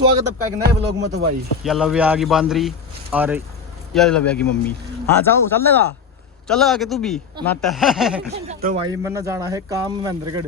स्वागत है आपका एक नए ब्लॉग में। तो भाई या लव्या की बांदरी और या लव्या की मम्मी। हाँ जाऊँ चल लगा के तू भी नाटा है। तो भाई मैंने जाना है काम में अंदरगढ़,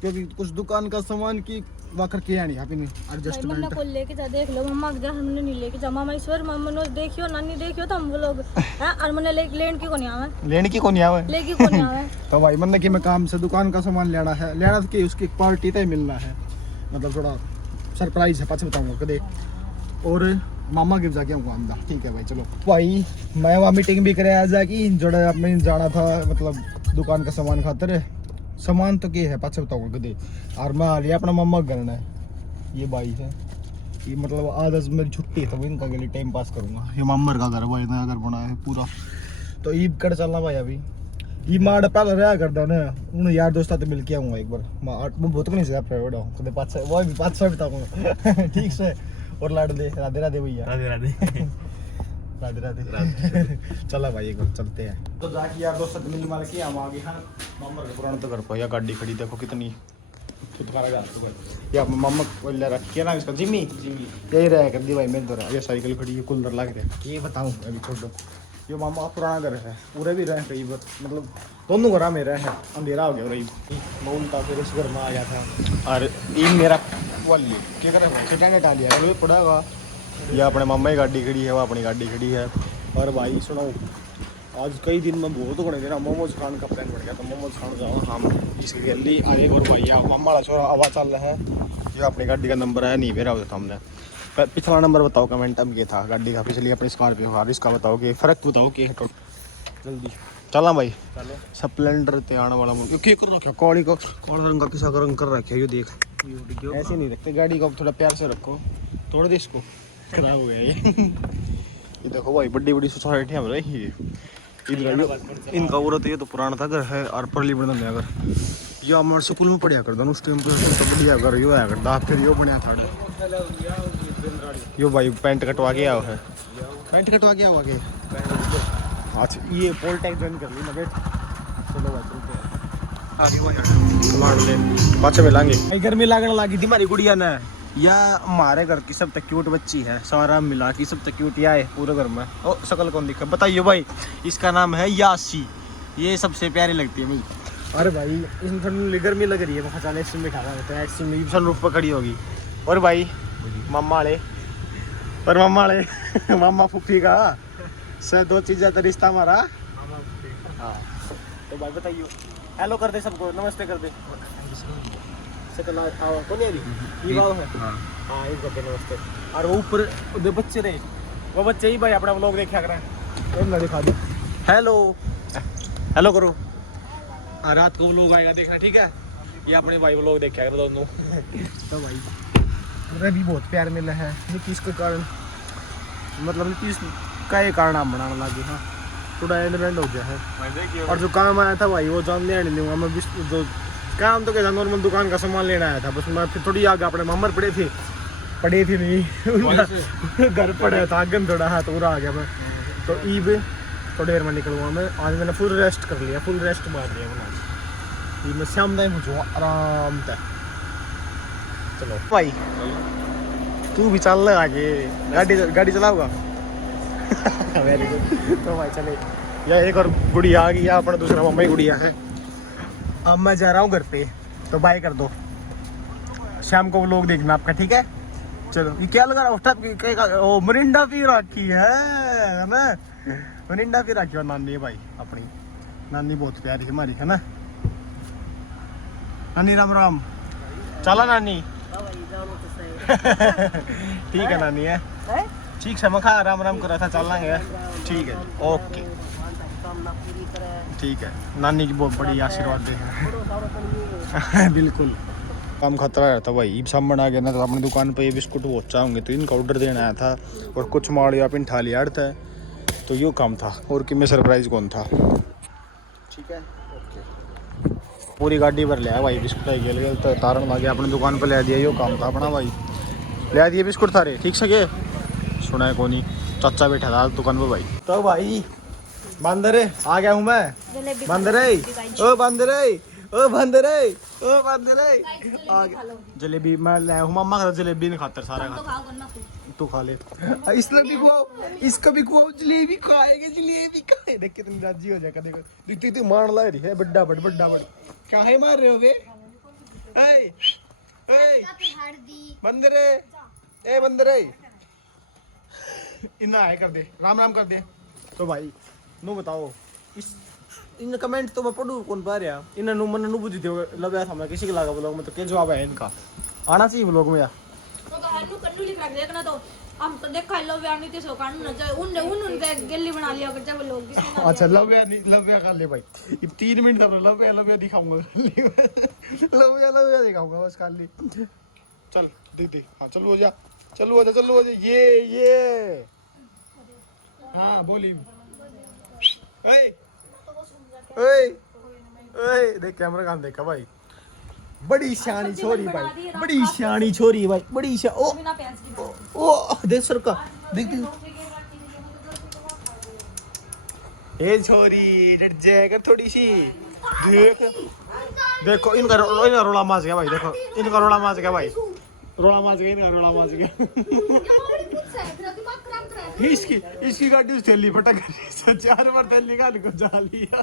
क्योंकि कुछ दुकान का सामान की वाकर किया नहीं यहाँ एडजस्टमेंट को लेके जा देख लो मम्मा के हमने नहीं लेके जा मामा ईश्वर मम्मा ने देखियो नानी देखियो तो हम वो लोग हैं और मैंने लेन की को नहीं आवे लेने की को नहीं आवे लेकी को नहीं आवे। तो भाई मैंने कि मैं काम से दुकान का सामान लेना कि उसकी क्वालिटी तय मिलना है, मतलब थोड़ा सरप्राइज है, पास बताऊंगा कदे। और मामा गिफ्ट जाके आऊँगा अंदा। ठीक है भाई चलो। भाई मैं वहाँ मीटिंग भी करे आज कि जोड़ा अपने जाना था, मतलब दुकान का सामान खातर। सामान तो क्या है पास बताऊंगा कदे। और मैं आ लिया अपना मामा करना है। ये भाई है ये, मतलब आज मेरी छुट्टी है तो इनका गली टाइम पास करूँगा। ये मामर का घर भाई नया घर बना है पूरा। तो ईद कर चलना भाई अभी ये माड़ पहले रहा करता ना उन यार दोस्तों तो मिल के आऊँगा एक बार। मैं बहुत नहीं से प्राइवेट हूँ कदे 500 बताऊँगा। ठीक से। और लाड दे राधे राधे भैया राधे राधे राधे राधे। चला भाई एक बार चलते हैं। तो जाके यार दोस्त मिल मार के हम आगे हाँ मामा के पुराना तो घर पर या गाड़ी खड़ी देखो कितनी या मामा को ले रखी है ना इसका जिमी यही रहा कर दी भाई मेरे द्वारा। ये साइकिल खड़ी है कूलर लग रहा है। ये बताऊँ अभी छोड़ ये मामा पुराना घर है पूरे भी रहे कई बार, मतलब दोनों घर मेरा है। अंधेरा हो गया रही मैं उल्टा फिर इस घर में आ गया था। और ये मेरा वाली क्या कर रहा डाल लिया पड़ेगा। या अपने मामा की गाड़ी खड़ी है वो अपनी गाड़ी खड़ी है। और भाई सुनो आज कई दिन में बहुत घने दिन मोमोज खाने का प्लान बन गया तो मोमोज खाने जाओ हम इसकी गली आगे। और भैया मामा छोरा आवाज़ चल रहा है। ये अपनी गाड़ी का नंबर है नहीं मेरा होता हमने पिछला नंबर बताओ कमेंट में ये था गाड़ी का पिछली अपनी स्कॉर्पियो और इसका बताओ कि फ़र्क बताओ कि जल्दी चला भाई चलो। स्प्लेंडर ते आने वाला क्या कर रखा कौड़ी को कौन रंग का किसा का रंग कर रखा है। ये देख ऐसे नहीं रखते गाड़ी को थोड़ा प्यार से रखो। तोड़ दे इसको खराब हो गया ये देखो भाई बड़ी बड़ी सोसाइटी में रही इधर इनका औरत ये तो पुराना था घर है और परली बना नया घर। या हमारे स्कूल में पढ़िया करता उस टाइम पे तो बढ़िया घर यो आया करता फिर यो बनया था। यो भाई पैंट कटवा के आओ है पैंट कटवा के आओ आगे। अच्छा ये पॉलिटेक्निक ज्वाइन कर ली ना बेट। चलो भाई पाछे मिलांगे। गर्मी लागने लगी थी हमारी गुड़िया ने या हमारे घर की सब तक क्यूट बच्ची है सारा मिला की सब तक क्यूट या है पूरे घर में। ओ शकल कौन दिखा बताइए भाई। इसका नाम है यासी। ये सबसे प्यारी लगती है मुझे। अरे भाई इसमें गर्मी लग रही है मैं खचाने में बिठा रहा है एक्सी में सनरूफ पर खड़ी होगी। और भाई मामा वाले पर मामा वाले मामा फूफी का सर दो चीज़ें तो रिश्ता हमारा। हाँ तो भाई बताइए हेलो कर दे सबको नमस्ते कर दे। नमस्ते। और वो ऊपर बच्चे रहे वो बच्चे ही भाई अपना व्लॉग देखा करें दिखा दो। हेलो हेलो करो। रात को व्लॉग आएगा देखना ठीक है। ये अपने भाई व्लॉग देखा करो दोनों। तो भाई मुझे भी बहुत प्यार मिला है नीतीश के कारण, मतलब नीतीश का ये कारण आप बनाने लगे। हाँ थोड़ा एंड हो गया है। और जो काम आया था भाई वो जान लिया नहीं लूँगा मैं जो काम तो क्या नॉर्मल दुकान का सामान लेना आया था बस। मैं फिर थोड़ी आगे अपने मामर पड़े थे नहीं घर पड़े था आगन थोड़ा हाथ पूरा आ गया मैं। तो ईब थोड़ी देर में निकलूँगा मैं। आज मैंने फुल रेस्ट कर लिया फुल रेस्ट मार लिया मैंने। ये मैं शाम टाइम हो आराम से। चलो भाई तू भी चल आगे गाड़ी चलाऊगा। Very good. तो भाई चले या एक और गुड़िया आ गई या अपना दूसरा मम्मा ही गुड़िया है। अब मैं जा रहा हूँ घर पे तो बाय कर दो। शाम को लोग देखना आपका ठीक है। चलो ये क्या लगा रहा है ओ मरिंडा पी रखी है ना। मरिंडा पी रखी है नानी है भाई अपनी। नानी बहुत प्यारी है हमारी है ना। नानी राम राम चला नानी। ठीक है नानी है ठीक है मखा राम राम कर रहा था चलेंगे ठीक है ओके ठीक है। नानी की बहुत बड़ी आशीर्वाद दे। बिल्कुल काम खतरा रहता भाई सामान आ गया ना तो अपनी दुकान पे ये बिस्कुट वो चाहूँगे तो इनका ऑर्डर देना आया था और कुछ माड़ या पिन ठा लिया अड़ता है तो यो काम था और कि मैं सरप्राइज कौन था। ठीक है ओके पूरी गाड़ी भर लिया भाई बिस्कुट आई गया तो तारण ला गया अपनी दुकान पर ले दिया। यो काम था अपना भाई ले दिए बिस्कुट थारे ठीक सके सुना है कौन चाचा बैठा था दुकान पर भाई। तो भाई बंदर आ गया हूँ मैं बंदर ओ बंदर ओ बंदर है, ओ बंदर है। आगे जलेबी मैं ले हूं मम्मा का जलेबी नहीं खाता सारा तो खाता। खाओ करना तू खा ले। इसने भी खुआओ, इसका भी खुआओ, जलेबी खाएगा, जलेबी खाए। देख कितनी राजी हो जाएगा। देखो दिखती तू मार ला रही है बड्डा बड़ बड्डा बड़। क्या है मार रहे हो बे? ए ए बंदर है, ए बंदर है। इन्ना है कर दे, राम राम कर दे। तो भाई नु बताओ इस इन कमेंट तो मैं पढ़ू कौन पा रहा इन नु मन नु बुझी दे लगा था मैं किसी के लगा ब्लॉग में तो क्या जवाब है इनका आना चाहिए ब्लॉग में। तो कहानी कन्नू लिख रख देखना तो हम तो देखा लो व्यानी ते सो कानू न जाए उन उनके गली बना लिया कर जब लोग किसी अच्छा लव्या कर ले भाई। ये 3 मिनट था लव्या दिखाऊंगा लव्या दिखाऊंगा बस कर ली। चल दीदी हाँ चलो हो जा चलो हो जा ये हाँ बोली देख कैमरा काम देखा भाई। बड़ी सियानी छोरी भाई, बड़ी सियानी छोरी भाई, बड़ी ओ बिना प्याज की ओ देख सर का देख ये छोरी डट जाएगा थोड़ी सी। देख देखो इनका रोला माच गया भाई। देखो इनका रोला माच गया भाई, रोला माच गया इनका रोला माच गया। इसकी गाड़ी उस थैली फटक गई 4 बार थैली निकाल को जा लिया।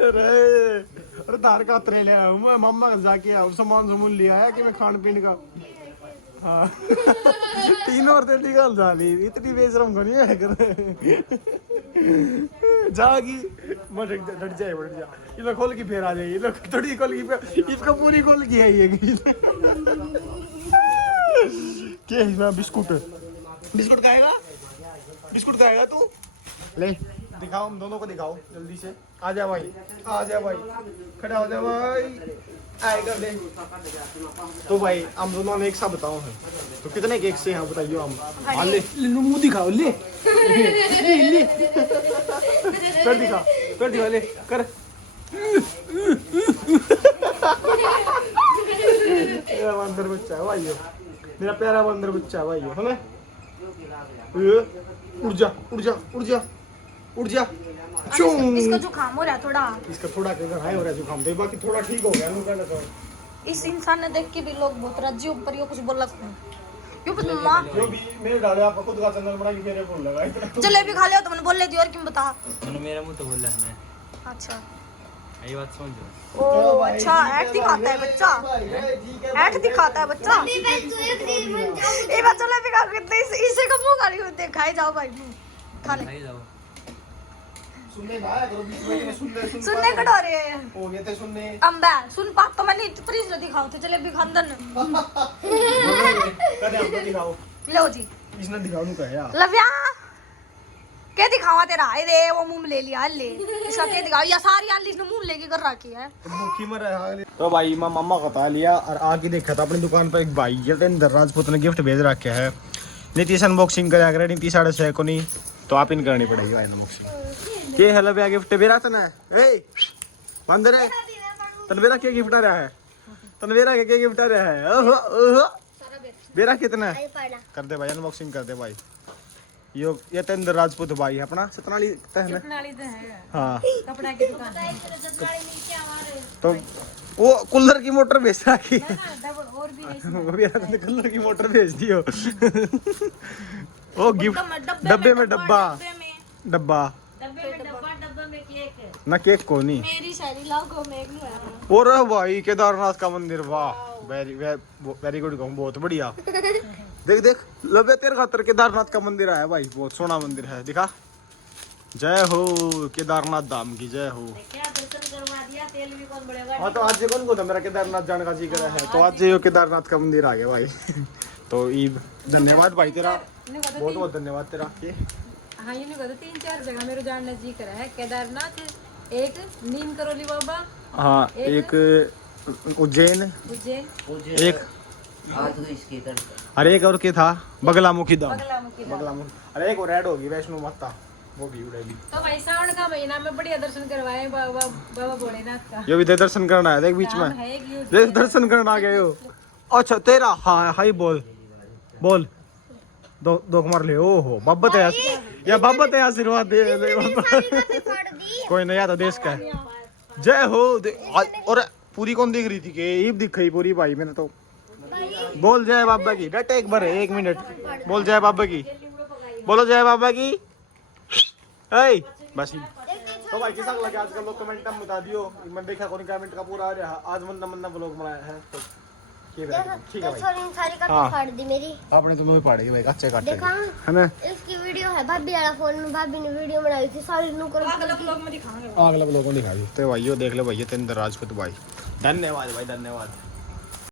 अरे धार का उतरे ले आया मैं मम्मा का जाके आया सामान लिया है कि मैं खान पीने का। हाँ 3 बार थैली निकाल जा ली। इतनी बेशरम को नहीं है कर जागी डट जाए ये लोग खोल की फिर आ जाएगी। लोग थोड़ी खोल की फिर इसका पूरी खोल की है ये क्या है इसमें बिस्कुट खाएगा तू ले दिखाओ हम दोनों को दिखाओ जल्दी से। आ जा भाई खड़ा हो जा भाई आए कर दे। तो भाई हम दोनों ने एक साथ बताओ है तो कितने केक से यहाँ बताइए हम ले मुंह दिखाओ ले कर दिखा ले कर बंदर बच्चा है भाई मेरा प्यारा बंदर बच्चा है भाई है ना। उड़ जा इसका जुकाम हो रहा है थोड़ा। इसका थोड़ा हाई हो रहा है जुकाम तो बाकी थोड़ा ठीक हो गया ना तो। इस इंसान ने देख के भी लोग बहुत राज्य ऊपर यो कुछ बोला यो कुछ मां जो भी मेरे डाले आप खुद का चंदन बना के मेरे बोल लगा जलेबी खा लिया तो मैंने बोल ले दी और क्यों बता मैंने मेरा मुंह तो बोला है मैं। अच्छा यही बात समझ जाओ। ओ अच्छा ऐट दिखाता है बच्चा, ऐट दिखाता है बच्चा। ये बच्चा जलेबी खा के इसे का मुंह खाली होते खाए जाओ भाई खा ले खाई जाओ। सुनने कटोरे हो गए थे सुनने अंबा सुन पाप तो मैंने फ्रीज में दिखाओ थे जलेबी खांदन कदे हमको दिखाओ लो जी इसने दिखाओ नु कह यार लव्या क्या दिखावा तेरा है रे वो मुंह में ले लिया ले इसका क्या दिखाओ या सारी आली इसने मुंह लेके कर रखी है मुखी में रहा। तो भाई मैं मम्मा को बता लिया और आके देखा था अपनी दुकान पर एक भाई जतेंद्र राजपूत ने गिफ्ट भेज रखे है। नीतीश अनबॉक्सिंग करा करे नीतीश 6:30 को नहीं तो आप इन करनी पड़ेगी भाई अनबॉक्सिंग। ये हेलो भैया गिफ्ट बेरा तना ए बंदर है तनवेरा क्या गिफ्ट आ रहा है तनवेरा क्या गिफ्ट आ रहा है ओहो बेरा कितना कर दे भाई अनबॉक्सिंग कर दे भाई। यो यतेंद्र राजपूत भाई अपना सतनाली है हाँ कपड़ा की दुकान तो वो कूलर की मोटर बेच रखी है और भी वो भी कूलर की मोटर भेज दियो ओ गिफ्ट डब्बे में डब्बा में केक ना केक को नहीं मेरी शायरी लाओ को मैं एक लूं और भाई केदारनाथ का मंदिर वाह वेरी गुड कहूँ बहुत बढ़िया। देख लबे तेरे खातर केदारनाथ का मंदिर है भाई बहुत सोना मंदिर है दिखा। जय हो केदारनाथ धाम की जय हो। क्या दर्शन करवा दिया तेल भी कौन बढ़ेगा। हाँ तो आज कौन को था मेरा केदारनाथ जाने का जिक्र है तो आज ये केदारनाथ का मंदिर आ गया भाई तो ईब धन्यवाद भाई तेरा बहुत बहुत धन्यवाद तेरा। हाँ ये नहीं कहते 3-4 जगह मेरे जानने जी करा है केदारनाथ एक नीम करोली बाबा हाँ एक उज्जैन एक अरे एक और क्या था बगलामुखी धाम बगलामुखी अरे एक और ऐड होगी वैष्णो माता वो भी उड़ेगी। तो भाई सावन का महीना में बढ़िया दर्शन करवाए बाबा भोलेनाथ का ये भी दर्शन करना है देख बीच में है एक यूज देख दर्शन करना आ गए हो। अच्छा तेरा हाँ हाई बोल दो मार ले ओ हो बब्बत है या बाबा ते आशीर्वाद दे दे बाबा। कोई नहीं, या तो देश का है। जय हो और पूरी कौन दिख रही थी कि ईब दिख गई पूरी भाई मैंने तो। बोल जय बाबा की, डट एक बार 1 मिनट बोल जय बाबा की, बोलो जय बाबा की। ऐ बस ही। तो भाई किसा लगे आज का लोग कमेंट में बता दियो। मैं देखा कोई कमेंट का पूरा आ रहा आज मंदा मंदा व्लॉग बनाया है तो ठीक है भाई। सारी काट फाड़ दी मेरी। आपने तो लोग पाड़ेगी भाई, कच्चे काटे देखा है ना। इसकी वीडियो है भाभी वाला फोन में, भाभी ने वीडियो बनाई थी सारी नुकर अगले ब्लॉग में दिखाएंगे। अगले लोगों को दिखा दी तो भाइयों देख लो भैया तेंद्र राजपूत भाई। धन्यवाद भाई धन्यवाद।